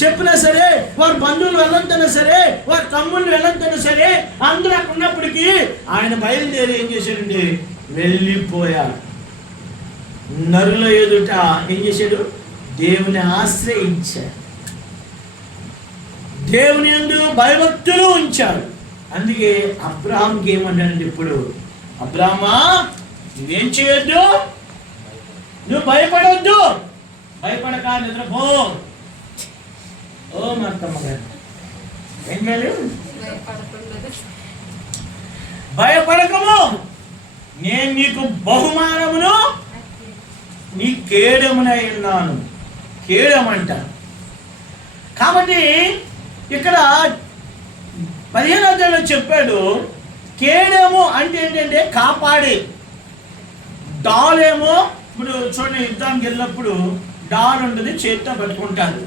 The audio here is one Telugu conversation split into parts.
చెప్పినా సరే, వారి బంధువులు వెళ్ళొద్దన్నా సరే, వారి తమ్ముళ్ళు వెళ్ళొద్దన్నా సరే, అందరూ అక్కడ ఉన్నప్పటికీ ఆయన బయలుదేరి ఏం చేశాడండి? వెళ్ళిపోయాడు. నరుల ఎదుట ఏం చేశాడు? దేవుని ఆశ్రయించాడు, దేవుని యందు భయభక్తులు ఉంచాడు. అందుకే అబ్రాహాంకి ఏమన్నాడండి? ఇప్పుడు అబ్రాహ్మా, నువ్వేం చేయొద్దు, నువ్వు భయపడొద్దు, భయపడక నిద్రపో. ఓ మత్తమ్మ గారు, ఏం చేయాలి? భయపడకము, నేను నీకు బహుమానమును నీ కేడమునై ఉన్నాను. కేడమంట. కాబట్టి ఇక్కడ 15వ అధ్యాయంలో చెప్పాడు, కేడము అంటే ఏంటంటే కాపాడే. డాలేమో ఇప్పుడు చూడండి, యుద్ధానికి వెళ్ళినప్పుడు డాల్ ఉంటుంది, చేతితో పట్టుకుంటారు.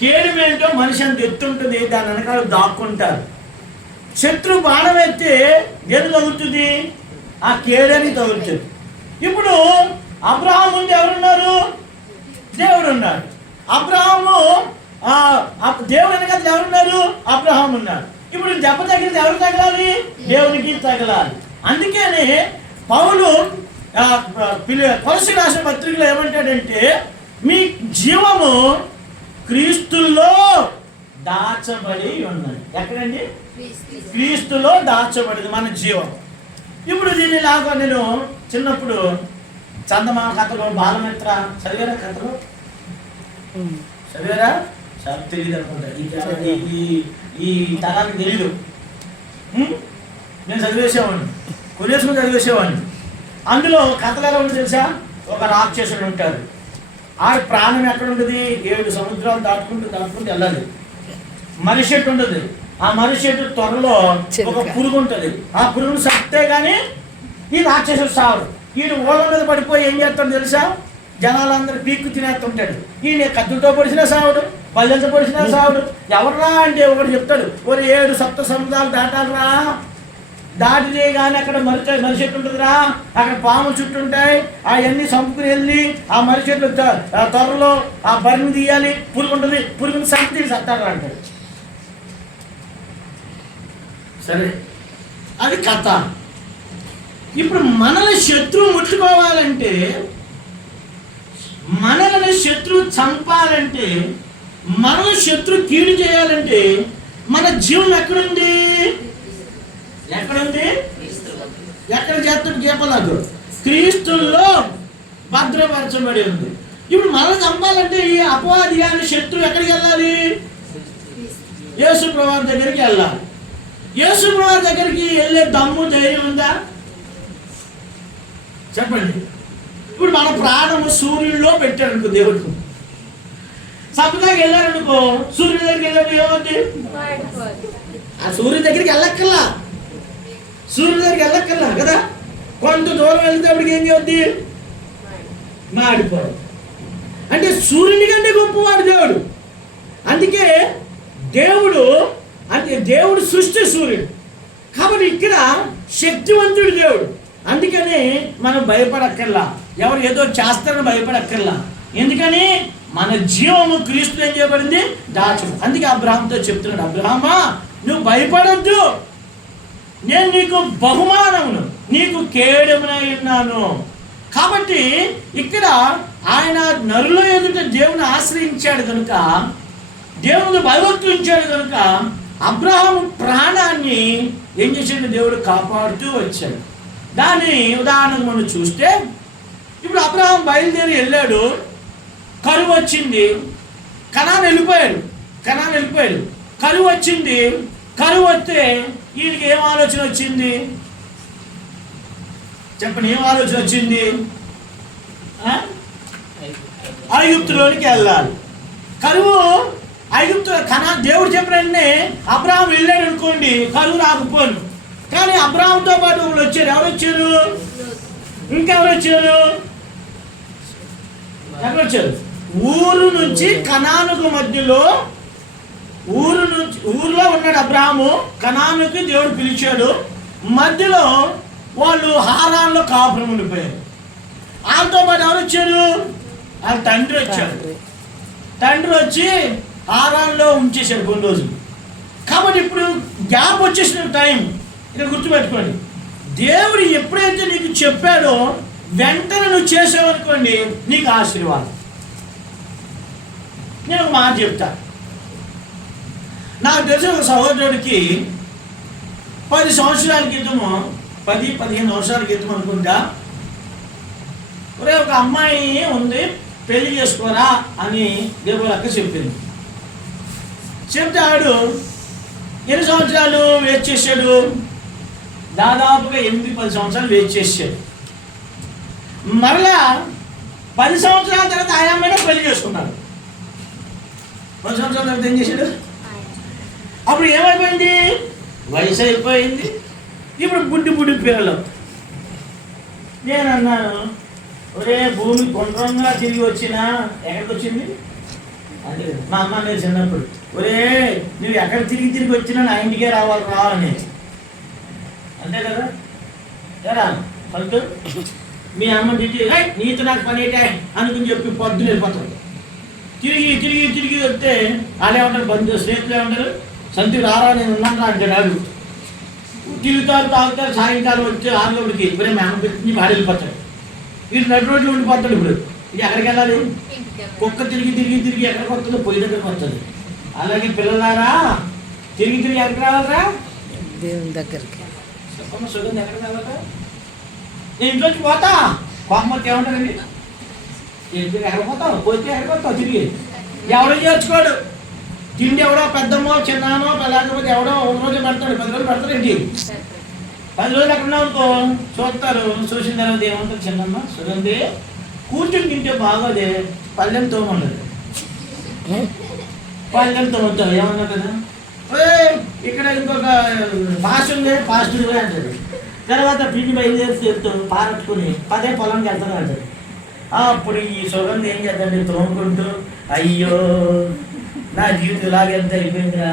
కేడం ఏంటో మనిషి అంత ఎత్తుంటుంది, దాని వెనకాల దాక్కుంటారు. శత్రు బాణం ఎత్తే ఏది తగులుతుంది? ఆ కేడని తగులుతుంది. ఇప్పుడు అబ్రహాం ముందు ఎవరున్నారు? దేవుడు ఉన్నాడు. అబ్రహాము దేవుడు వెనకాల ఎవరున్నారు? అబ్రహాం ఉన్నారు. ఇప్పుడు దెబ్బ తగిలితే ఎవరు తగలాలి? దేవునికి తగలాలి. అందుకని పౌలు కొలస్సీ రాసిన పత్రికలో ఏమంటాడంటే, మీ జీవము క్రీస్తులో దాచబడి ఉన్నది. ఎక్కడండి? క్రీస్తులో దాచబడింది మన జీవం. ఇప్పుడు దీన్ని లాగా నేను చిన్నప్పుడు చందమామ కథలు, బాలమిత్ర చదివారా? కథలు చదివారా? తెలియదు అనుకుంటా, ఈ తరానికి తెలీదు. నేను చదివేసేవాడిని, కొనేసుకుని చదివేసేవాడిని. అందులో కథలు ఎలా ఉంటుంది తెలుసా? ఒక రాక్షసుడు ఉంటాడు. ఆ ప్రాణం ఎక్కడ ఉంటుంది? 7 సముద్రాలు దాటుకుంటూ వెళ్ళాలి. మర్రి చెట్టు ఉంటుంది. ఆ మర్రి చెట్టు త్వరలో ఒక పురుగు ఉంటుంది. ఆ పురుగును సత్తే కానీ ఈ రాక్షసుడు సావుడు. ఈయన ఓళ్ళ మీద పడిపోయి ఏం చేస్తాడు తెలుసా? జనాలందరూ పీక్కు తినేస్తుంటాడు. ఈయన కత్తులతో పొడిచినా సావుడు, పల్లెలతో పొడిచినా సావుడు. ఎవర్రా అంటే ఒకటి చెప్తాడు, ఒక 7 సప్త సముద్రాలు దాటాలరా, దాటితే కానీ అక్కడ మర్రి చెట్టు ఉంటుందిరా, అక్కడ పాములు చుట్టూ ఉంటాయి, అవన్నీ చంపుకుని వెళ్ళి ఆ మర్రి చెట్లు త్వరలో ఆ బరిని తీయాలి, పురుగు ఉంటుంది, పురుగుని సంతి సత్తాడు అంటాడు. సరే, అది కథ. ఇప్పుడు మనల్ని శత్రువు ముట్టుకోవాలంటే, మనల్ని శత్రువు చంపాలంటే, మనల్ని శత్రువు కీడు చేయాలంటే మన జీవం ఎక్కడుంది? ఎక్కడుంది? ఎక్కడ చేస్తాడు? గీపలాదు క్రీస్తుల్లో భద్రపరచబడి ఉంది. ఇప్పుడు మనల్ని చంపాలంటే ఈ అపవాది అనే శత్రువు ఎక్కడికి వెళ్ళాలి? యేసు ప్రభువు దగ్గరికి వెళ్ళాలి. యేసు ప్రభువు దగ్గరికి వెళ్ళే దమ్ము ధైర్యం ఉందా? చెప్పండి. ఇప్పుడు మన ప్రాణము సూర్యుడిలో పెట్టాడు అనుకో, దేవుడు సపదాకి వెళ్ళారనుకో, సూర్యుడి దగ్గరికి వెళ్ళాడు ఏమవుతుంది? ఆ సూర్యుడి దగ్గరికి వెళ్ళక్కర్లా, సూర్యుడి దగ్గరికి వెళ్ళక్కర్లా కదా. కొంత దూరం వెళ్తేప్పటికి ఏం చేద్ది? మాడిపోదు. అంటే సూర్యుని కంటే గొప్పవాడు దేవుడు. అందుకే దేవుడు సృష్టి సూర్యుడు. కాబట్టి ఇక్కడ శక్తివంతుడు దేవుడు. అందుకని మనం భయపడక్కర్లా, ఎవరు ఏదో చేస్తారని భయపడక్కర్లా. ఎందుకని మన జీవము క్రీస్తు ఏం చేయబడింది? దాచు. అందుకే అబ్రహాంతో చెప్తున్నాడు, అబ్రహామా నువ్వు భయపడొద్దు, నేను నీకు బహుమానమును, నీకు కేడమునై ఉన్నాను. కాబట్టి ఇక్కడ ఆయన నరుల ఎదుట దేవుని ఆశ్రయించాడు కనుక, దేవుని భయభక్తులు ఉంచాడు కనుక అబ్రహాము ప్రాణాన్ని ఏం చేశాడు? దేవుడు కాపాడుతూ వచ్చాడు. దాని ఉదాహరణకు మనం చూస్తే, ఇప్పుడు అబ్రహాం బయలుదేరి వెళ్ళాడు, కరువు వచ్చింది, కనాను వెళ్ళిపోయాడు. కరువు వచ్చింది. కరువు వస్తే ఈయనకి ఏం ఆలోచన వచ్చింది? చెప్పండి, ఏం ఆలోచన వచ్చింది? ఐగుప్తులోనికి వెళ్ళాలి. కరువు ఐగుప్తు దేవుడు చెప్పిన వెంటనే అబ్రహాం వెళ్ళాడు అనుకోండి, కరువు రాకపోను. కానీ అబ్రహాంతో పాటు వాళ్ళు వచ్చారు. ఎవరు వచ్చారు? ఇంకెవరు వచ్చారు? ఊరు నుంచి కనానుకు మధ్యలో, ఊర్లో ఉన్నాడు అబ్రహాము. కనానుకి దేవుడు పిలిచాడు. మధ్యలో వాళ్ళు హారాన్లో కాపురం ఉండిపోయారు. వాళ్ళతో పాటు ఎవరు వచ్చారు? వాళ్ళ తండ్రి వచ్చాడు. తండ్రి వచ్చి హారాన్లో ఉంచేశాడు కొన్ని రోజులు. కాబట్టి ఇప్పుడు గ్యాప్ వచ్చేసిన టైం ఇక్కడ గుర్తుపెట్టుకోండి. దేవుడు ఎప్పుడైతే నీకు చెప్పాడో వెంటనే నువ్వు చేసావనుకోండి, నీకు ఆశీర్వాదం. నేను ఒక మాట చెప్తా. నాకు తెలిసిన ఒక సహోదరుడికి 10 సంవత్సరాల క్రితము, 10-15 సంవత్సరాల క్రితం అనుకుంటా, ఒరే ఒక అమ్మాయి ఉంది పెళ్లి చేసుకోరా అని దేవుడు అక్క చెప్పింది. చెప్తే ఆడు ఎన్ని సంవత్సరాలు వెయిట్ చేశాడు? దాదాపుగా 8-10 సంవత్సరాలు వెయిట్ చేశాడు. మరలా 10 సంవత్సరాల తర్వాత ఆయన అమ్మాయినే పెళ్లి చేసుకున్నాడు. 10 సంవత్సరాల తర్వాత ఏం చేశాడు? అప్పుడు ఏమైపోయింది? వయసు అయిపోయింది. ఇప్పుడు బుడ్డి పిల్లలు. నేను అన్నాను, ఒరే భూమి గుండ్రంగా తిరిగి వచ్చినా ఎక్కడికి వచ్చింది అంటే మా అమ్మ నేను చిన్నప్పుడు, ఒరే నువ్వు ఎక్కడ తిరిగి వచ్చినా నా ఇంటికే రావాలి రా అనేది. అంతే కదా? ఎలా ఫస్ట్ మీ అమ్మ తిరిగి నీతో నాకు పని ఏంటే అనుకుని చెప్పి పొద్దున వెళ్ళిపోతాడు. తిరిగి వస్తే వాళ్ళే ఉంటారు, బంధువులు స్నేహితులే ఉంటారు. సంతి రారా నేను ఉన్నాను అంటాడు. వాడు తిరుగుతారు, తాగుతారు. సాయంకాలం వచ్చి 6 ఇప్పుడే మీ అమ్మ పెట్టి వాడు వెళ్ళిపోతాడు. వీడు నడు రోడ్లు ఉండిపోతాడు. ఇప్పుడు ఇది ఎక్కడికి వెళ్ళాలి? కుక్క తిరిగి ఎక్కడికి వస్తుందో పొయ్యి దగ్గరికి వస్తుంది. అలాగే పిల్లలారా తిరిగి ఎక్కడికి రావాలరా? దేవుని దగ్గరికి. సుగంధ ఎక్కడికి రావాలరా? నేను ఇంట్లోకి పోతా. కోపమొత్తి ఏమంటారండి? ఎక్కడికి పోతావు? పోతే ఎక్కడికి వస్తావు? తిరిగి ఎవడో చేర్చుకోడు. తిండి ఎవడో పెద్దమ్మో చిన్నానో లేకపోతే ఎవడో 1 రోజు పెడతాడు, 10 రోజులు పెడతాడు. ఏంటి 10 రోజులు ఎక్కడ ఉన్నావు అనుకో చూస్తారు. చూసిన తర్వాత ఏమంటారు? చిన్నమ్మ సుగంధి కూర్చొని తింటే బాగోదే, పళ్ళెం తోమన్నది. పళ్ళెం తోముతావు ఏమన్నా కదా. ఇక్కడ ఇంకొక పాస్ ఉంది, పాస్ట్ అంటాడు. తర్వాత పిండి బయలుదేరి చెప్తాడు పారట్టుకుని 10 పొలంకి వెళ్తాను అంటాడు. అప్పుడు ఈ సుగంధి ఏం చేద్దండి? తోముకుంటూ అయ్యో నా జీవితం ఇలాగెంత అయిపోయిందిరా.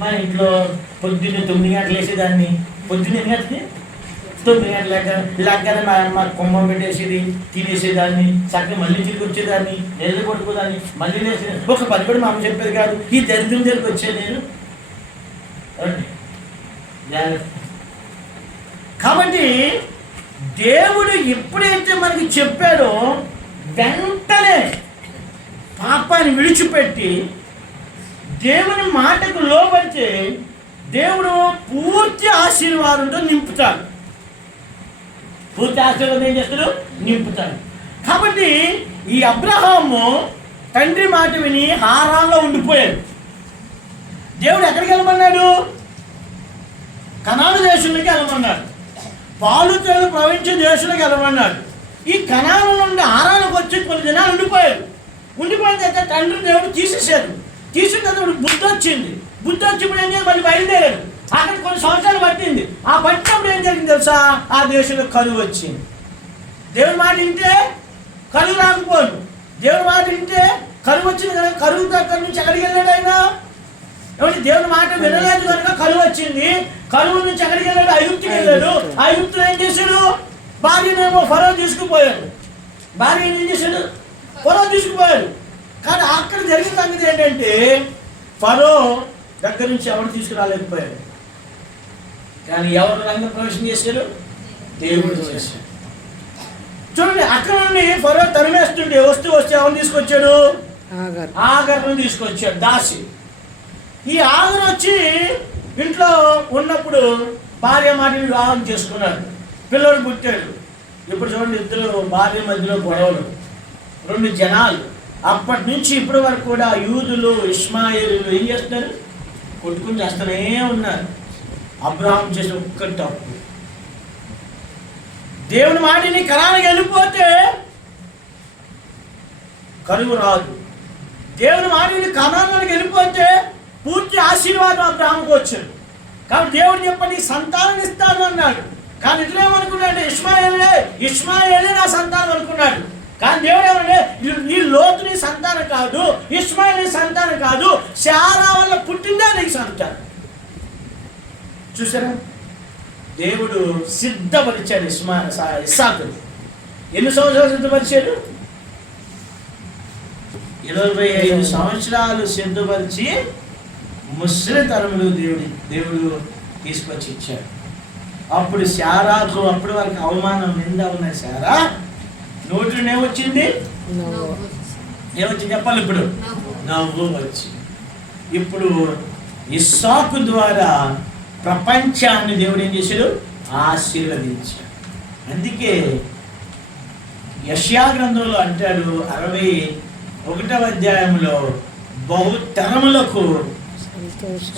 మా ఇంట్లో పొద్దున్నే 9 గంటలు వేసేదాన్ని. పొద్దున్న ఎన్ని గంటలకి? 9 గంటల లేకనే మా అమ్మ కుంభం పెట్టేసేది, తినేసేదాన్ని. చక్కగా మళ్ళీ తిరిగి వచ్చేదాన్ని, నెల్లు కొట్టుకోదాన్ని, మళ్ళీ వేసేది. ఒక పని కూడా మా అమ్మ చెప్పేది కాదు. ఈ దరిద్రం దగ్గరికి వచ్చేది నేను. కాబట్టి దేవుడు ఎప్పుడైతే మనకి చెప్పాడో వెంటనే పాపాన్ని విడిచిపెట్టి దేవుని మాటకు లోబడితే దేవుడు పూర్తి ఆశీర్వాదంతో నింపుతాడు. పూర్తి ఆశీర్వాదం ఏం చేస్తాడు? నింపుతాడు. కాబట్టి ఈ అబ్రహాము తండ్రి మాట విని హారాన్లో ఉండిపోయాడు. దేవుడు ఎక్కడికి వెళ్ళమన్నాడు? కనాను దేశంలోకి వెళ్ళమన్నాడు. పాలు తేనెలు ప్రవహించే దేశంలోకి వెళ్ళమన్నాడు. ఈ కనాను నుండి హారానికి వచ్చి కొన్ని దినాలు ఉండిపోయిన తర్వాత తండ్రి దేవుడు తీసేసాడు. తీసిన తర్వాత బుద్ధి వచ్చింది. బుద్ధి వచ్చినప్పుడు ఏం చేయాలి? మళ్ళీ బయలుదేరాడు. అక్కడ కొన్ని సంవత్సరాలు పట్టింది. ఆ పట్టినప్పుడు ఏం జరిగింది తెలుసా? ఆ దేశంలో కరువు వచ్చింది. దేవుడి మాట వింటే కరువు రాకపోదు. దేవుడి మాట వింటే కరువు వచ్చింది కనుక కరువు దగ్గర నుంచి ఎక్కడికి వెళ్ళాడు ఆయన? ఏమంటే దేవుడి మాట వినలేదు కనుక కరువు వచ్చింది. కరువు నుంచి ఎక్కడికి వెళ్ళాడు? ఐగుప్తుకి వెళ్ళాడు. ఐగుప్తులో ఏం చేశాడు? భార్యనేమో ఫరో తీసుకుపోయాడు. భార్య ఏం చేశాడు? ఫరో తీసుకుపోయాడు. కానీ అక్కడ జరిగిన సంగతి ఏంటంటే ఫరో దగ్గర నుంచి ఎవరు తీసుకురాలేకపోయాడు. కానీ ఎవరు రంగ ప్రవేశం చేశారు? దేవుడు చేశాడు. చూడండి, అక్కడ నుండి ఫరో తరిమేస్తుండే వస్తూ ఎవరు తీసుకొచ్చాడు? ఆగర్ను తీసుకొచ్చాడు, దాసి. ఈ ఆగర్ వచ్చి ఇంట్లో ఉన్నప్పుడు భార్య మాటని వివాహం చేసుకున్నాడు. పిల్లడు పుట్టాడు. ఇప్పుడు చూడండి, ఇద్దరు భార్య మధ్యలో గొడవలు, 2 జనాలు. అప్పటి నుంచి ఇప్పటి వరకు కూడా యూదులు ఇష్మాయేలీలు ఏం చేస్తున్నారు? కొట్టుకుని చేస్తూనే ఉన్నారు. అబ్రహాం చేసిన ఒక్క తప్పు. దేవుని మాటని కనానికి వెళ్ళిపోతే కరువు రాదు. దేవుని మాటని కనానికి వెళ్ళిపోతే పూర్తి ఆశీర్వాదం అబ్రహాంకు వచ్చాడు. కాబట్టి దేవుడు చెప్పండి సంతానం ఇస్తాను అన్నాడు. కానీ ఇట్లేమనుకున్నాడు? ఇష్మాయేలే నా సంతానం అనుకున్నాడు. కానీ దేవుడు ఏమంటే ఈ లోతు నీ సంతానం కాదు, ఇష్మాయేలు నీ సంతానం కాదు, శారా వల్ల పుట్టిందే నీకు సంతానం. చూసారా? దేవుడు సిద్ధపరిచాడు ఇస్సాకును. ఎన్ని సంవత్సరాలు సిద్ధపరిచాడు? 25 సంవత్సరాలు సిద్ధపరిచి ముసలి తరములు దేవుడు తీసుకొచ్చి ఇచ్చాడు. అప్పుడు శారాకు అప్పటి వరకు అవమానం నింద ఉన్న శారా నోటిలో ఏమొచ్చింది? ఏమొచ్చింది చెప్పాలి? ఇప్పుడు నవ్వు వచ్చింది. ఇప్పుడు ఇస్సాకు ద్వారా ప్రపంచాన్ని దేవుడు ఏం చేశాడు? ఆశీర్వదించాడు. అందుకే యెషయా గ్రంథంలో అంటాడు 61వ అధ్యాయంలో బహుతరములకు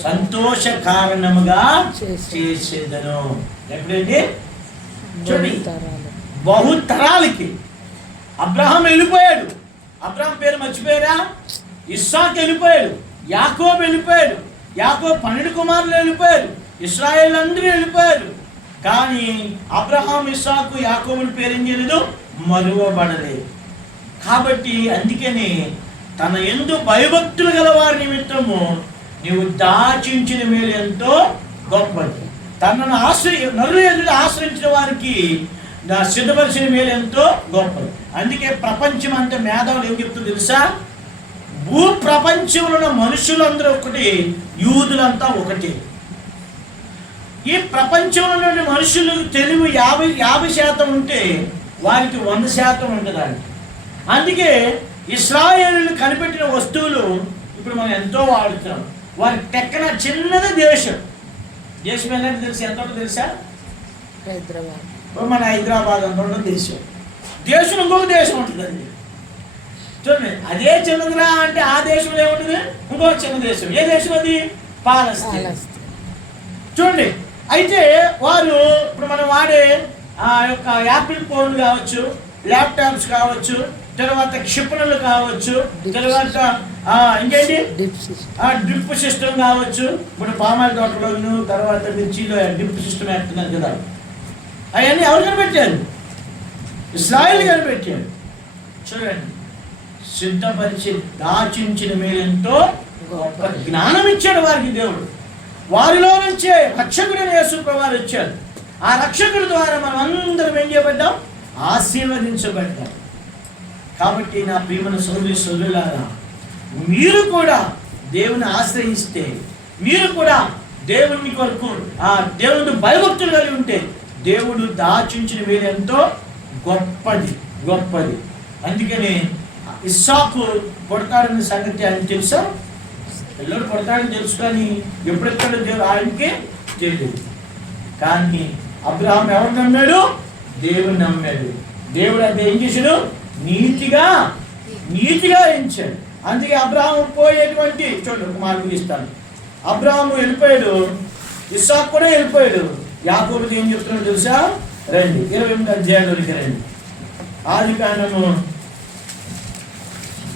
సంతోష కారణముగా చేసేదను. ఎప్పుడండి? చూడండి, బహుతరాలకి. అబ్రహాం వెళ్ళిపోయాడు. అబ్రహాం పేరు మర్చిపోయారా? ఇస్సాకు వెళ్ళిపోయాడు, యాకోబు వెళ్ళిపోయాడు, యాకోబు 12 కుమారులు వెళ్ళిపోయారు, ఇశ్రాయేల్ అందరూ వెళ్ళిపోయారు. కానీ అబ్రహాం, ఇస్సాకు, యాకోబుల పేరు ఏం చేయలేదు? మరువబడలేదు. కాబట్టి అందుకని తన యందు భయభక్తులు గల వారి నిమిత్తము నీవు దాచించిన మేలు ఎంతో గొప్పది. తనను నరుల ఎదుట ఆశ్రయించిన వారికి సిద్ధపరిచిన మేలు ఎంతో గొప్పది. అందుకే ప్రపంచం అంతా మేధావులు ఏం చెప్తుందో తెలుసా? భూ ప్రపంచంలో ఉన్న మనుషులందరూ ఒకటి, యూదులంతా ఒకటి. ఈ ప్రపంచంలో ఉన్న మనుషులు తెలివి 50% ఉంటే వారికి 100% ఉంటుందండి. అందుకే ఇశ్రాయేలులు కనిపెట్టిన వస్తువులు ఇప్పుడు మనం ఎంతో వాడుతున్నాం. వారి టెక్కన చిన్నది దేశం ఏంటంటే తెలుసు? ఎంత ఉంటుందో తెలుసా? హైదరాబాద్. మన హైదరాబాద్ అంత ఉంటుంది దేశం. ఇంకొక దేశం ఉంటుందండి. చూడండి, అదే చిన్నదిరా అంటే ఆ దేశంలో ఏముంటుంది? ఇంకొక చిన్న దేశం. ఏ దేశం అది? పాలస్తీనా. చూడండి, అయితే వారు ఇప్పుడు మనం వాడే ఆ యొక్క యాపిల్ ఫోన్ కావచ్చు, ల్యాప్టాప్స్ కావచ్చు, తర్వాత క్షిపణులు కావచ్చు, తర్వాత ఇంకేంటి డ్రిప్ సిస్టమ్ కావచ్చు. ఇప్పుడు పామాయిల్ తోటలోను తర్వాత మిర్చిలో డ్రిప్ సిస్టమ్ వేస్తున్నారు కదా. అవన్నీ ఎవరు కనిపెట్టారు? ఇశ్రాయేలు కనిపెట్టారు. చూడండి, సిద్ధపరిచి దాచించిన మేలెంతో గొప్ప జ్ఞానం ఇచ్చాడు వారికి దేవుడు. వారిలో నుంచే రక్షకుడైన యేసు ప్రభువు వచ్చాడు. ఆ రక్షకుడి ద్వారా మనం అందరం ఏం చేయబడ్డాం? ఆశీర్వదించబడ్డాం. కాబట్టి నా ప్రియమైన సోదరులారా, మీరు కూడా దేవుని ఆశ్రయిస్తే, మీరు కూడా దేవుని కొరకు ఆ దేవుని భయభక్తులు కలిగి ఉంటే దేవుడు దాచించిన మీరు ఎంతో గొప్పది. అందుకని ఇస్సాకు కొడతాడన్న సంగతి ఆయన తెలుసా? పిల్లలు కొడతాడని తెలుసు, కానీ ఎప్పుడెక్కడ దేవుడు ఆయనకే తెలియదు. కానీ అబ్రహాం ఎవరు నమ్మాడు? దేవుని నమ్మాడు. దేవుడు అంటే ఏం చేశాడు? నీతిగా ఎంచాడు. అందుకే అబ్రహాము పోయేటువంటి చూడండి, ఒక మాట ఇస్తాను. అబ్రహాము వెళ్ళిపోయాడు, ఇస్సాకు కూడా వెళ్ళిపోయాడు. యాకోబుకి ఏం చెప్తున్నాడు తెలుసా? రండి 28వ అధ్యాయంలోకి రండి. ఆదికాండము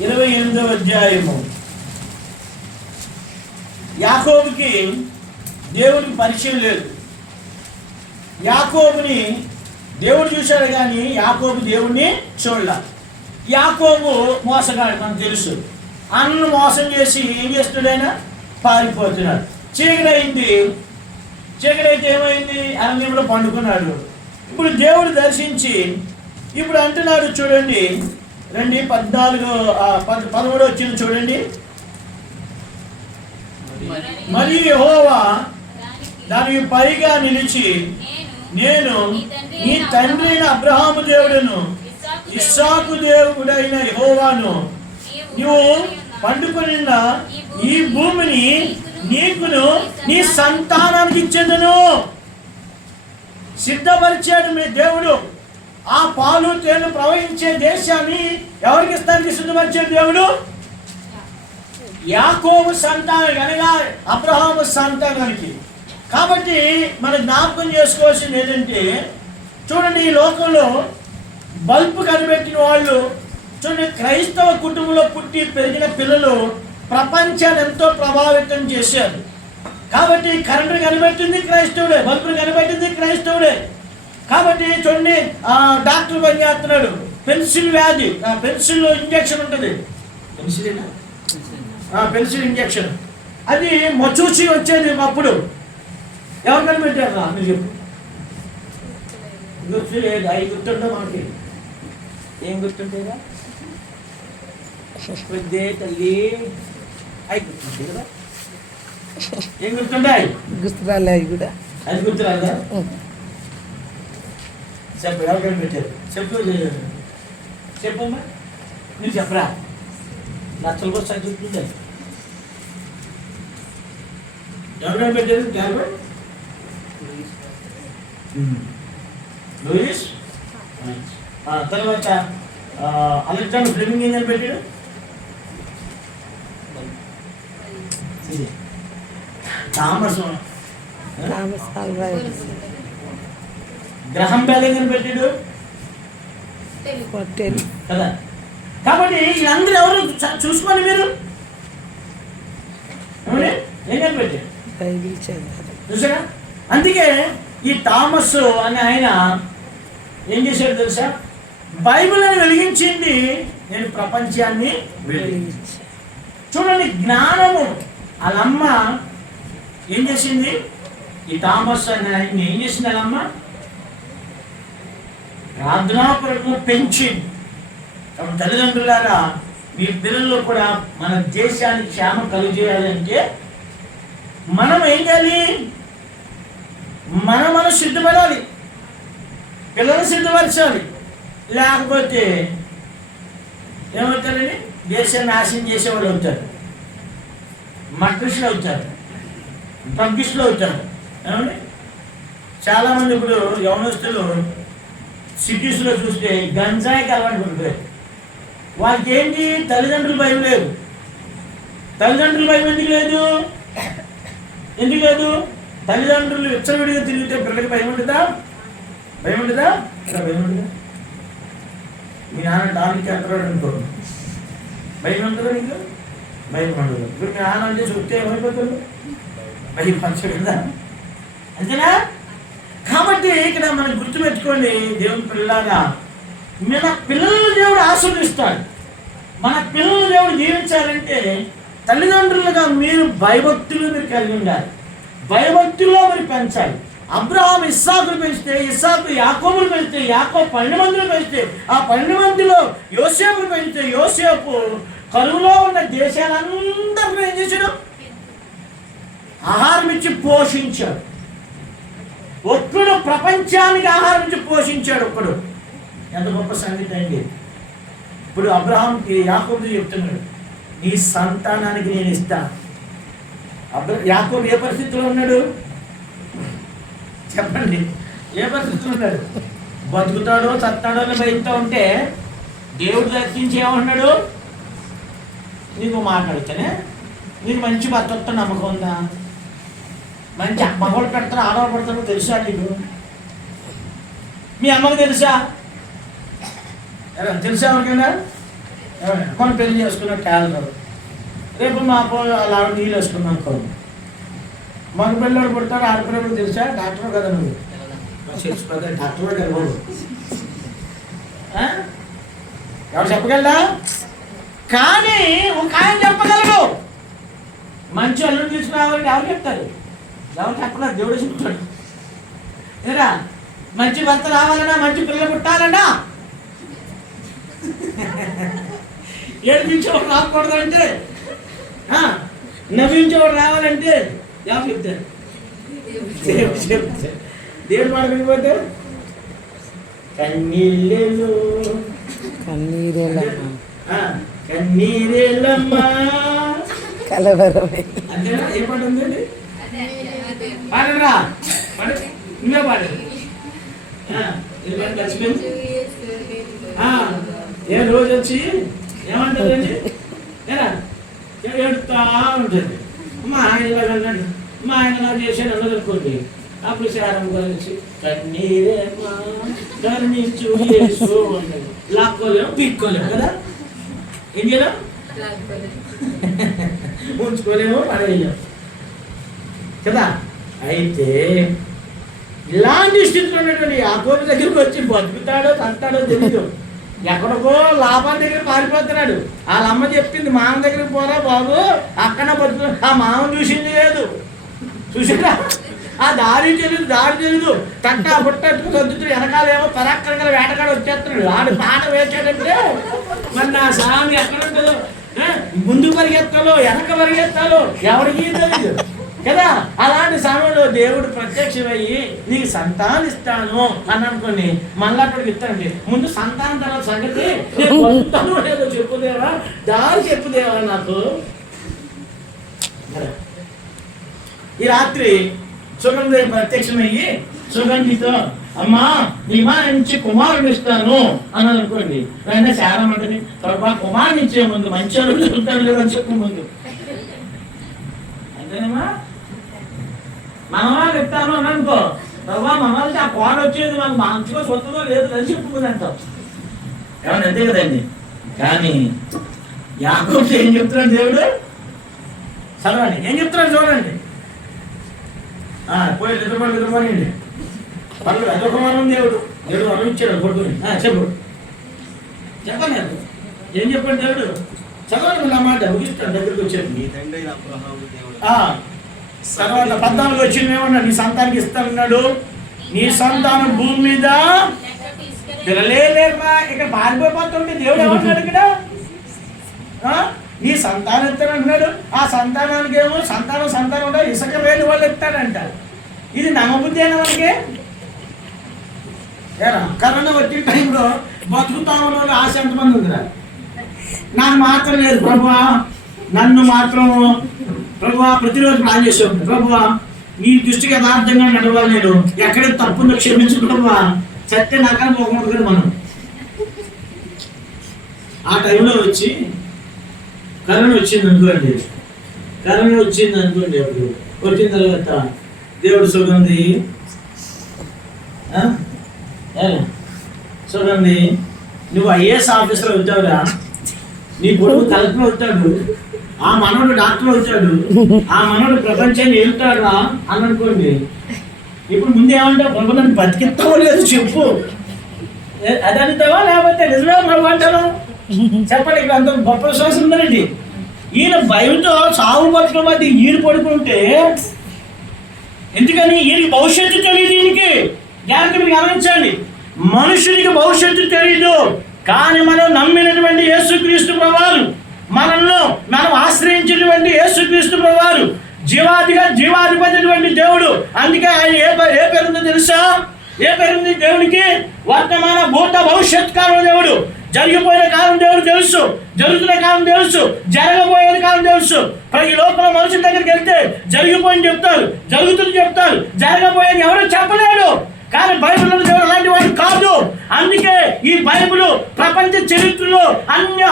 28వ అధ్యాయము. యాకోబుకి దేవునికి పరిచయం లేదు. యాకోబుని దేవుడు చూశాడు, కానీ యాకోబు దేవుణ్ణి చూడలే. యాకోబు మోసగాడు, మనకు తెలుసు. అన్ను మోసం చేసి ఏం చేస్తున్నాడు? ఆయన పారిపోతున్నాడు. చీకటైతే ఏమైంది? అరణ్యంలో పండుకున్నాడు. ఇప్పుడు దేవుడు దర్శించి ఇప్పుడు అంటున్నాడు, చూడండి రండి 13 వచ్చిన చూడండి. మరియు యెహోవా దానికి పైగా నిలిచి, నేను నీ తండ్రి అయిన అబ్రహాము దేవుడును ఇస్సాకు దేవుడైన యెహోవాను నువ్వు పండుకొని ఈ భూమిని నీకును నీ సంతానానికి ఇచ్చేదను. సిద్ధపరిచాడు మీ దేవుడు. ఆ పాలు తేనె ప్రవహించే దేశాన్ని ఎవరికి ఇస్తానికి సిద్ధపరిచాడు దేవుడు? యాకోబు సంతానం అనగా అబ్రహాము సంతానానికి. కాబట్టి మనం జ్ఞాపకం చేసుకోవాల్సింది ఏంటంటే, చూడండి, ఈ లోకంలో బల్బు కనిపెట్టిన వాళ్ళు, చూడండి, క్రైస్తవ కుటుంబంలో పుట్టి పెరిగిన పిల్లలు ప్రపంచాన్ని ఎంతో ప్రభావితం చేశారు. కాబట్టి కరెంటు కనిపెట్టింది క్రైస్తవుడే, బల్బును కనిపెట్టింది క్రైస్తవుడే. కాబట్టి చూడండి, డాక్టర్ పని చేస్తున్నాడు. పెన్సిల్ వ్యాధి, పెన్సిల్ ఇంజక్షన్ ఉంటుంది, పెన్సిల్ ఇంజక్షన్, అది మచూచి వచ్చేది అప్పుడు. ఎవరు కనిపెట్టారు? మీరు చెప్పు. గుర్తులేదు. అవి గుర్తుండో మనకి ఏం గుర్తుంటేగా? పెద్దే తల్లి అయి గుర్తుంది కదా, ఏం గుర్తుంటాయి? గుర్తురాలే అవి కూడా. అది గుర్తురాదా? చెప్పు, ఎవరికైనా పెట్టారు? చెప్పమ్మా, మీరు చెప్పరా? లక్షల కోసం చదువుతుంది. ఎవరికైనా పెట్టారు క్యాబ్? లూయిస్. తర్వాత అలెగ్జాండర్ ఫ్లెమింగ్ ఏం పెట్టాడు? Thomas Alva Edison. Graham Bell ఏం పెట్టాడు కదా. కాబట్టి వీళ్ళందరూ ఎవరు చూసుకోండి మీరు. ఏం కనిపెట్టాడు? బైబిల్ చదివారు. చూసారా? అందుకే ఈ థామస్ అనే ఆయన ఏం చేశాడు తెలుసా? బైబిల్ అని వెలిగించింది, నేను ప్రపంచాన్ని వెలిగించి. చూడండి, జ్ఞానము. వాళ్ళమ్మ ఏం చేసింది? ఈ థామస్ అనే ఆయన్ని ఏం చేసింది వాళ్ళమ్మ? ప్రార్థనాపూర్వకంగా పెంచింది. కాబట్టి తల్లిదండ్రులారా, మీ పిల్లల్లో కూడా మన దేశానికి క్షేమం కలుగజేయాలంటే మనం ఏం చేయాలి? మనం సిద్ధపడాలి, పిల్లలు సిద్ధపరచాలి. లేకపోతే ఏమవుతారండి? దేశాన్ని నాశనం చేసేవాళ్ళు అవుతారు, మట్రిస్టులు అవుతారు, డ్రగ్గిస్టులు అవుతారు. ఏమండి, చాలామంది ఇప్పుడు యవనస్తులు సిటీస్లో చూస్తే గంజాయికి అలవాటు పడిపోయారు. వాళ్ళకి ఏంటి? తల్లిదండ్రులు భయం లేదు. తల్లిదండ్రులు భయం ఎందుకు లేదు? తల్లిదండ్రులు విచ్చలవిడిగా తిరిగితే పిల్లలకి భయం ఉంటుందా? భయం ఉంటుందా? మీ నాన్న డానికి అంటాడు అనుకో, భయం ఉంటుందా నీకు? భయం ఉండదు. ఇప్పుడు మీ నాన్న అంటే చూస్తే ఏమైపోతుంది? భయం పంచడు కదా, అంతేనా? కాబట్టి ఇక్కడ మనం గుర్తుపెట్టుకోండి, దేవుని పిల్లలాగా మన పిల్లలు దేవుడు ఆశీర్వదిస్తాడు. మన పిల్లలు దేవుడు జీవించాలంటే తల్లిదండ్రులుగా మీరు భయభక్తులు మీరు కలిగి ఉండాలి, భయభక్తుల్లో మీరు పెంచాలి. అబ్రహాం ఇస్సాకును పెంచితే ఇస్సాకు యాకోబును పెంచితే యాకోబు 12 మందిని పెంచితే ఆ 12 మందిలో యోసేపును పెంచితే యోసేపు కరువులో ఉన్న దేశాలందరినీ ఏం చేశాడు? ఆహారం ఇచ్చి పోషించాడు. ఒక్కడు ప్రపంచానికి ఆహారం ఇచ్చి పోషించాడు. ఒక్కడు. ఎంత గొప్ప సంగతి అండి. ఇప్పుడు అబ్రహాంకి యాకోబు చెప్తున్నాడు, నీ సంతానానికి నేను ఇస్తాను. యాకోబు ఏ పరిస్థితిలో ఉన్నాడు చెప్పండి? ఏ పరిస్థితిలో ఉన్నాడు? బతుకుతాడో చస్తాడో అని భయంతో ఉంటే దేవుడు దర్శించి ఏమంటున్నాడు? నీకు మాట్లాడితేనే నీకు మంచి భర్తతో నమ్మకం ఉందా? మంచి మగవాళ్ళు పెడతారు, ఆడవాళ్ళు పెడతారో తెలుసా నీకు? మీ అమ్మకు తెలుసా? తెలుసా ఎవరికైనా? మనం పెళ్లి చేసుకున్న క్యాలెండర్ రేపు మా అలా నీళ్ళు వేసుకున్నాం అనుకో, మగ పిల్లడు పుడతాడు, ఆడపిల్లడు తెలుసా? డాక్టర్ కదా నువ్వు, చేసుకోదా? డాక్టర్ కదా బాబు, ఎవరు చెప్పగలరా? కానీ ఒక ఆయన చెప్పగలడు. మంచి అల్లుడు తీసుకురావాలని ఎవరు చెప్తారు? ఎవరు చెప్పలేదు, దేవుడు చెప్తాడు. ఏరా, మంచి భర్త రావాలన్నా, మంచి పిల్లలు పుట్టాలన్నా, ఏడిపించేవాడు రాకూడదంటే, నవ్వించేవాడు రావాలంటే ఎవరు చెప్తారు? దేవుడు మాట వినిపోతే కన్నీరేలమ్మా కలవరమే. అంతేనా? ఏ పాట ఉందండి? పాడరా, నువ్వే పాడు. ఏ రోజు వచ్చి ఏమంటుందండి? ఏడుతా ఉంటుంది. మా ఆయన అన్నాడు, మా ఆయన నాకు చేశాడు అన్నది అనుకోండి, అప్పుడు శారం కలిసి కన్నీరేమా కరుణించు యేసు అన్నది. లాక్కోలేము, పీక్కోలేము కదా, ఏం చేయలేము, ఉంచుకోలేము, పడేయలేము కదా. అయితే ఇలాంటి స్థితిలో ఉన్నటువంటి యాకోబు దగ్గరికి వచ్చి బతుకుతాడో తంటాడో తెలియదు, ఎక్కడికో లాభం దగ్గర పారిపోతున్నాడు. వాళ్ళ అమ్మ చెప్పింది, మామ దగ్గరికి పోరా బాబు, అక్కడ బతుకు. ఆ మామ చూసింది లేదు, చూసారా? ఆ దారి తెలియదు తట్టా బుట్టట్టుకు సర్దుతుడు, వెనకాలేమో పరాక్రంగా వేటగాడు వచ్చేస్తున్నాడు. ఆడు పాట వేసాడంటే మరి నా స్వామి ఎక్కడ ఉంటుందో, ముందు పరిగెత్తాలో వెనక పరిగెత్తాలో ఎవరికి తెలియదు కదా. అలాంటి సమయంలో దేవుడు ప్రత్యక్షమయ్యి నీకు సంతానం ఇస్తాను అని అనుకోని మళ్ళీ అక్కడికి ఇస్తానండి. ముందు సంతానం తర్వాత సంగతి ఏదో చెప్పుదేవా, దారి చెప్పుదేవా నాకు. ఈ రాత్రి సుగంధ ప్రత్యక్షమయ్యి సుగంధితో అమ్మా నీమా నుంచి కుమారుడు ఇస్తాను అని అనుకోండి. వెంటనే చాలా మంటది ప్రభా కుమారుని ఇచ్చే ముందు మంచి అడుగు చెప్తాను లేదని చెప్పు ముందు. అంతేనేమా మనవాళ్ళు ఇస్తాను అని అనుకో, ప్రభా మనవాళ్ళకి ఆ కోడ వచ్చేది మాకు మంచిగా సొంతదో లేదు అని చెప్పుకుంది అంటాం. ఏమన్నా అంతే కదండి. కానీ యాకోబు ఏం చెప్తున్నాడు దేవుడు? చదవండి ఏం చెప్తున్నాడు చూడండి. పోయి నిద్రపోయింది పర్లేదు, అదొక మనం దేవుడు వరం ఇచ్చాడు కొడుకుని. చెప్పండి ఏం చెప్పండి దేవుడు? చదవండి నా మాట ముగిస్తాడు దగ్గరికి వచ్చేది. తర్వాత 14 వచ్చింది ఏమన్నాడు? నీ సంతానికి ఇస్తానన్నాడు, నీ సంతానం భూమి మీద పిల్లలేరా. ఇక్కడ పారిపోతుంటే దేవుడు ఏమన్నాడు? ఇక్కడ నీ సంతానం ఇస్తానంటున్నాడు. ఆ సంతానానికి ఏమో సంతానం ఉండాలి, ఇసుక వేలు వాళ్ళు ఇస్తాడంట. ఇది నమ్మబుద్ధి అయినా మనకి. కరోనా వచ్చిన టైంలో బతుకుతామని ఆశ ఎంతమంది ఉందిరా? నాకు మాత్రం లేదు ప్రభువా, నన్ను మాత్రం ప్రభువా ప్రతిరోజు ప్లాన్ చేసాం. ప్రభువా నీ దృష్టికి యథార్థంగా నడవాలి, నేను ఎక్కడే తప్పుందో క్షమించు ప్రభువా. సత్య నాకని పోకూడదు కదా మనం. ఆ టైంలో వచ్చి కరోనా వచ్చింది అనుకోండి, అప్పుడు వచ్చిన తర్వాత దేవుడు సుగంధి నువ్వు ఐఏఎస్ ఆఫీసర్ అవుతావురా, నీ కొడుకు కలెక్టర్ అవుతాడు, ఆ మనోడు డాక్టర్ అవుతాడు, ఆ మనోడు ప్రపంచాన్ని వెళ్తాడా అని అనుకోండి. ఇప్పుడు ముందు ఏమంటావు? ప్రభు నన్ను బతికిస్తావో లేదు చెప్పు, అది అడుగుతావా లేకపోతే నిజమే ప్రభు అంటాను? చెప్పండి. ఇక్కడ అంత గొప్ప విశ్వాసం ఉందండి. ఈయన భయంతో సాగు పట్టడం అది ఈయన పడుకుంటే, ఎందుకని ఈయనకి భవిష్యత్తు తెలియదు. ఈయనకి జాగ్రత్త మీరు గమనించండి, మనుషునికి భవిష్యత్తు తెలియదు. కానీ మనం నమ్మినటువంటి యేసుక్రీస్తు ప్రభువారు, మనం ఆశ్రయించినటువంటి యేసుక్రీస్తు ప్రభువారు జీవాధిపతి దేవుడు. అందుకే ఆయన ఏ పేరుందో తెలుసా? ఏ పేరుంది దేవుడికి? వర్తమాన భూత భవిష్యత్ కాలం దేవుడు. జరిగిపోయిన కాలం దేవుడు తెలుసు, జరుగుతున్న కాలం తెలుసు, జరగబోయేది కాలం తెలుసు. ప్రతి లోపల మనుషుల దగ్గరికి వెళ్తే జరిగిపోయింది చెప్తారు, జరుగుతుంది చెప్తారు, జరగబోయేది ఎవరు చెప్పలేడు. కానీ బైబిల్లో దేవుడు అలాంటి వాడు కాదు. అందుకే ఈ బైబిల్ ప్రపంచ చరిత్రలో అన్ని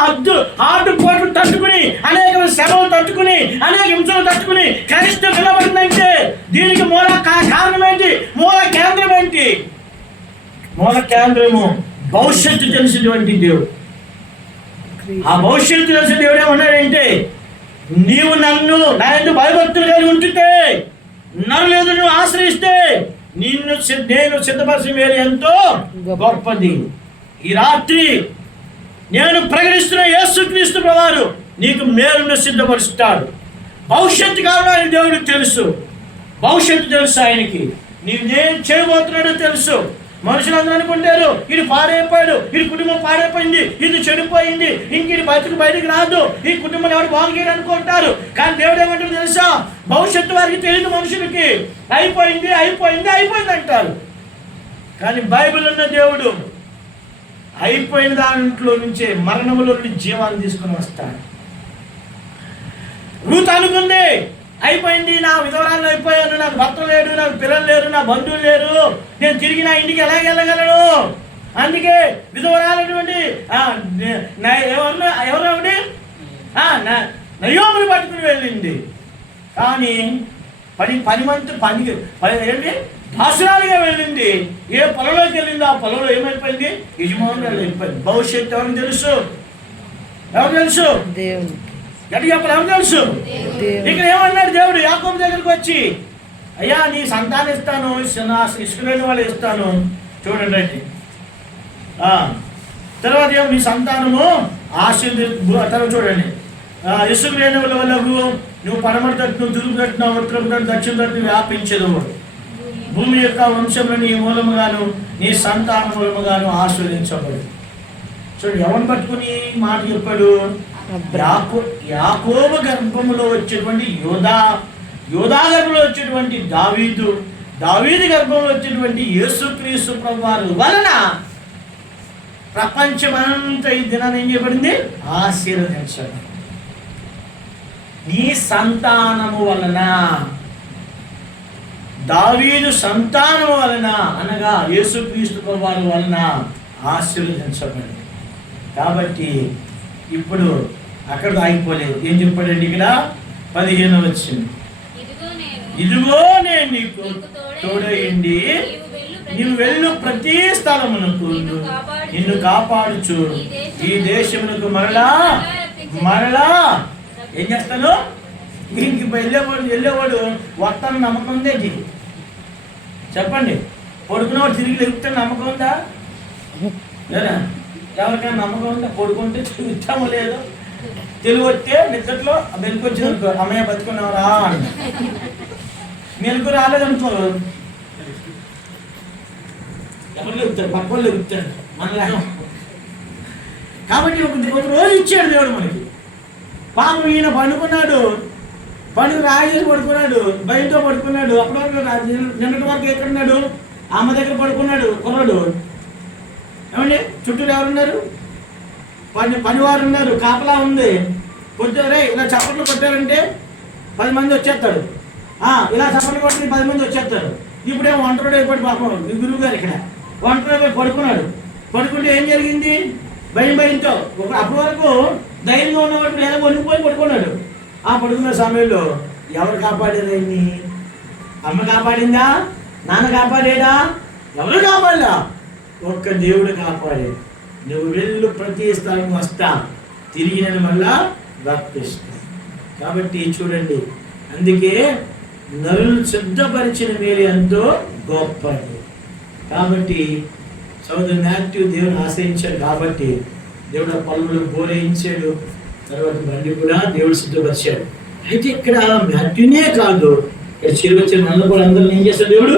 ఆటుపోట్లు తట్టుకుని, అనేక శ్రమలు తట్టుకుని, అనేక హింసలు తట్టుకుని క్రైస్తవ నిలబడిందంటే దీనికి మూల కారణం ఏంటి? మూల కేంద్రం ఏంటి? మూల కేంద్రము భవిష్యత్తు తెలిసినటువంటి దేవుడు. ఆ భవిష్యత్తు తెలిసిన దేవుడు ఏమన్నాడంటే, నీవు నన్ను నా యందు భయభక్తులు కలిగి ఉంటే, నన్ను లేదు నువ్వు ఆశ్రయిస్తే నేను సిద్ధపరిచిన మేలు ఎంతో గొప్పది. ఈ రాత్రి నేను ప్రకటిస్తున్న యేసుక్రీస్తు ప్రభువారు నీకు మేలును సిద్ధపరుస్తాడు. భవిష్యత్తు కారణం ఆయన దేవుడికి తెలుసు, భవిష్యత్తు తెలుసు ఆయనకి. నీవేం చేయబోతున్నాడో తెలుసు. మనుషులందరూ అనుకుంటారు ఇది పాడైపోయాడు, ఇది కుటుంబం పాడైపోయింది, ఇది చెడిపోయింది, ఇంక ఇది బయటకు రాదు, ఈ కుటుంబం ఎవరు బాగుంది అనుకుంటారు. కానీ దేవుడు ఏమంటారు తెలుసా? భవిష్యత్తు వారికి తెలియదు. మనుషులకి అయిపోయింది అంటారు. కానీ బైబిల్ ఉన్న దేవుడు అయిపోయిన దాంట్లో నుంచే మరణములో నుండి జీవాన్ని తీసుకుని వస్తాడు. రూతు అనుకుంది అయిపోయింది, నా విధవరాలు అయిపోయాను, నాకు భర్త లేడు, నాకు పిల్లలు లేరు, నా బంధువులు లేరు, నేను తిరిగి నా ఇంటికి ఎలా వెళ్ళగలను? అందుకే విధవరాలటువంటి ఎవరు నయోముని పట్టుకుని వెళ్ళింది. కానీ 10 మంది ఏంటి దాసురాలుగా వెళ్ళింది. ఏ పొలంలోకి వెళ్ళింది, ఆ పొలంలో ఏమైపోయింది? యజమానులు అయిపోయింది. భవిష్యత్తు ఎవరు తెలుసు? గట్టిగా ఎవరు తెలుసు? ఇక్కడ ఏమన్నాడు దేవుడు యాకోబు దగ్గరికి వచ్చి, అయ్యా నీ సంతానం ఇస్తాను, ఇసుకులేని వాళ్ళు ఇస్తాను. చూడండి తర్వాత ఏమో నీ సంతానము తర్వాత చూడండి, ఇసుకు లేని వాళ్ళకు నువ్వు పడమటి తట్టు, తూర్పు తట్టున, ఉత్తరం తట్టు, దక్షిణ తట్టు వ్యాపించదు. భూమి యొక్క వంశంలో నీ మూలముగాను నీ సంతాన మూలముగాను ఆశీర్వదించబడు. చూడండి, ఎవరిని పట్టుకుని మాట చెప్పాడు? యాకోబు గర్భములో వచ్చేటువంటి యోధా గర్భంలో వచ్చేటువంటి దావీదు గర్భంలో వచ్చేటువంటి యేసుక్రీస్తు ప్రభువారు వలన ప్రపంచమంతా ఈ దినాన్ని ఏం చేయబడింది? ఆశీర్వదించడం. నీ సంతానము వలన, దావీదు సంతానము వలన అనగా యేసుక్రీస్తు ప్రభువారి వలన ఆశీర్వదించబడింది. కాబట్టి ఇప్పుడు అక్కడ ఆగిపోలేదు. ఏం చెప్పాడండి ఇక్కడ? 15వ వచనం, ఇదిగో నేను నీకు తోడైండి నీవు వెళ్ళు ప్రతి స్థలమునకు నిన్ను కాపాడుచు ఈ దేశమునకు మరలా ఏం చేస్తాను? ఇంక వెళ్ళేవాడు వస్తాను నమ్మకం ఉందే? చెప్పండి, పడుకున్నవాడు తిరిగి లేకపోతే నమ్మకం ఉందా లేదా? ఎవరికైనా నమ్మకం ఉందా? పడుకుంటే తిరుగుతామో లేదో? తెలుగు వస్తే నిద్రలో మెలకు వచ్చిందనుకో, అమ్మయ్య బతుకున్నావురా అని. మెలకు రాలేదనుకో ఎవరు లేపుతారు? పక్క వాళ్ళు లేపుతాడు మనలా. కాబట్టి ఒక రోజు ఇచ్చాడు దేవుడు మనకి. పాపం ఈయన పండుకున్నాడు, రాజేసి పడుకున్నాడు, భయంతో పడుకున్నాడు. అప్పటి వరకు నిన్నటి వరకు ఎక్కడున్నాడు? అమ్మ దగ్గర పడుకున్నాడు కుర్రాడు. ఏమండి, చుట్టూరు ఎవరున్నారు? పనివారు ఉన్నారు, కాపలా ఉంది. కొంచెం ఇలా చప్పట్లు కొట్టారంటే 10 మంది వచ్చేస్తాడు. ఇలా చప్పట్లు కొట్టి 10 మంది వచ్చేస్తారు. ఇప్పుడేమో ఒంటరి అయిపోయి పాపం గురువు గారు ఇక్కడ ఒంటరి అయిపోయి పడుకుంటే ఏం జరిగింది? భయంతో అప్పటి వరకు ధైర్యంగా ఉన్నవాడు ఎలా వణికిపోయి పడుకున్నాడు. పడుకున్న సమయంలో ఎవరు కాపాడేది? ఆయన్ని అమ్మ కాపాడిందా? నాన్న కాపాడేదా? ఎవరు కాపాడలా? ఒక్క దేవుడు కాపాడేది. నువ్వు వెళ్ళు ప్రతి స్థలం వస్తా, తిరిగి నేను మళ్ళా రప్పిస్తా. కాబట్టి చూడండి, అందుకే నరులు సిద్ధపరిచిన మేలు ఎంతో గొప్పది. కాబట్టి సోదరు మాథ్యూ దేవుని ఆశ్రయించాడు కాబట్టి దేవుడు ఆ పలువులు బోరేయించాడు. తర్వాత బండి కూడా దేవుడు సిద్ధపరిచాడు. అయితే ఇక్కడ మాథ్యూనే కాదు, ఇక్కడ చిరువచ్చిన నన్ను కూడా అందరిని ఏం చేస్తాడు? దేవుడు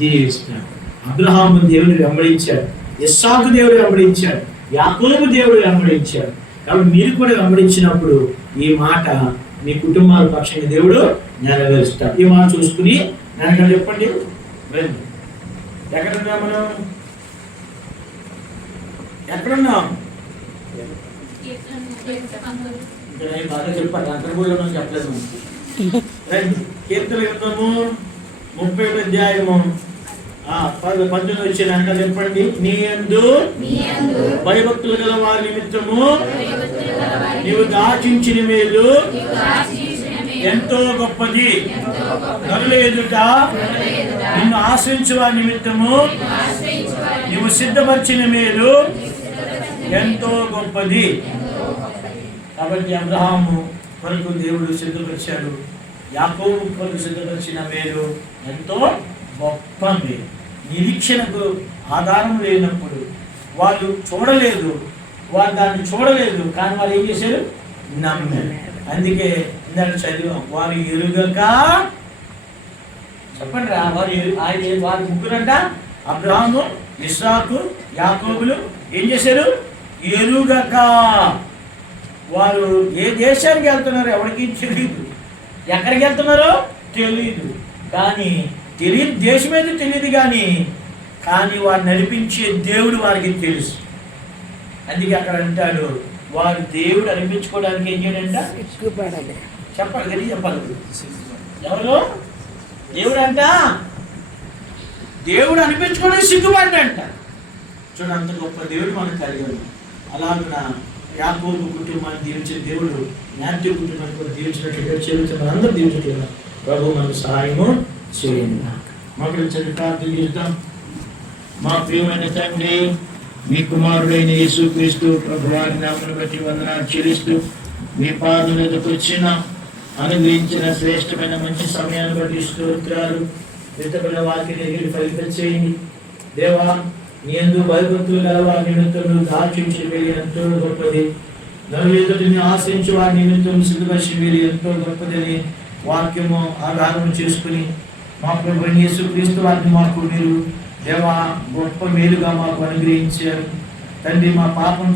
దీవిస్తాడు. అబ్రహాము దేవుని వెంబడించాడు, ఇస్సాకు దేవుడు వెంబడించాడు, యాకోబు దేవుడు వెంబడించాడు. కాబట్టి మీరు కూడా వెంబడించినప్పుడు ఈ మాట మీ కుటుంబాల పక్షంగా దేవుడు నెరవేరుస్తాడు. ఈ మాట చూసుకుని నేను చెప్పండి, రండి. ఎక్కడున్నా మనం? ఎక్కడున్నాం? బాగా చెప్పాలి, అంతర్భూజం చెప్పలేదు. రండి, కీర్తన గ్రంథము 30వ అధ్యాయము 18 వచ్చేదాక చెప్పండి. నీ యందు భయభక్తులు గల వారి నిమిత్తము నీవు దాచించిన మేలు ఎంతో గొప్పది. నరుల ఎదుట నిన్ను ఆశ్రయించు వారి నిమిత్తము నీవు సిద్ధపరిచిన మేలు ఎంతో గొప్పది. కాబట్టి అబ్రహాము కొరకు దేవుడు సిద్ధపరిచాడు, యాకోబు కొరకు సిద్ధపరిచిన మేలు ఎంతో గొప్ప మేలు. నిరీక్షణకు ఆధారం లేనప్పుడు వాళ్ళు చూడలేదు, వాళ్ళు దాన్ని చూడలేదు, కానీ వాళ్ళు ఏం చేశారు? నమ్మారు. అందుకే ఇందాక చదివాం, వారు ఎరుగక, చెప్పండి రా, వారి ముగ్గురంట, అబ్రహాము, ఇస్సాకు, యాకోబులు ఏం చేశారు? ఎరుగక. వారు ఏ దేశానికి వెళ్తున్నారో ఎవరికి తెలియదు, ఎక్కడికి వెళ్తున్నారో తెలియదు, కానీ తెలియదు, దేశం ఏదో తెలియదు, కానీ వారు నడిపించే దేవుడు వారికి తెలుసు. అందుకే అక్కడ అంటాడు, వారు దేవుడు అనిపించుకోవడానికి ఏం చేయాలంట? చెప్పాలి కదా, చెప్పాలి. ఎవరు? దేవుడు అంట, దేవుడు అనిపించుకోవడానికి సిగ్గుపడ్డంట. చూడండి, అంత గొప్ప దేవుడు మనకు కలిగాడు. అలాగున యాకోబు కుటుంబాన్ని దీవించిన దేవుడు మాథ్యూ కుటుంబాన్ని కూడా దీవించినట్లుగా చెల్లించిన అందరూ దీవించట్లేదు. ప్రభు మనకు సహాయము చేయండి. మాకు చదివి ప్రార్థన చేద్దాం. మా ప్రియమైన తండ్రి, మీ కుమారుడైన యేసుక్రీస్తు ప్రభువారి నామమును బట్టి వందనాలు చెల్లిస్తూ మీ పాదం మీదకు వచ్చిన అనుగ్రహించిన శ్రేష్టమైన మంచి సమయాన్ని బట్టి స్తోత్రాలు. విత్తబడిన వాక్యాన్ని ఎగిరి ఫలితం చేయండి దేవా. నీ యందు భయభక్తులు గల వారి నిమిత్తం దాచించిన వేలు ఎంతో గొప్పది. నలుగురు ఎదుటిని ఆశ్రయించి వారి నిమిత్తం సిద్ధపరిచిన వేలు ఎంతో గొప్పదని వాక్యము ఆధారం చేసుకుని మా ప్రభు యేసు క్రీస్తు వారిని మాకు మీరు దేవా గొప్ప మేలుగా మాకు అనుగ్రహించారు తండ్రి. మా పాపం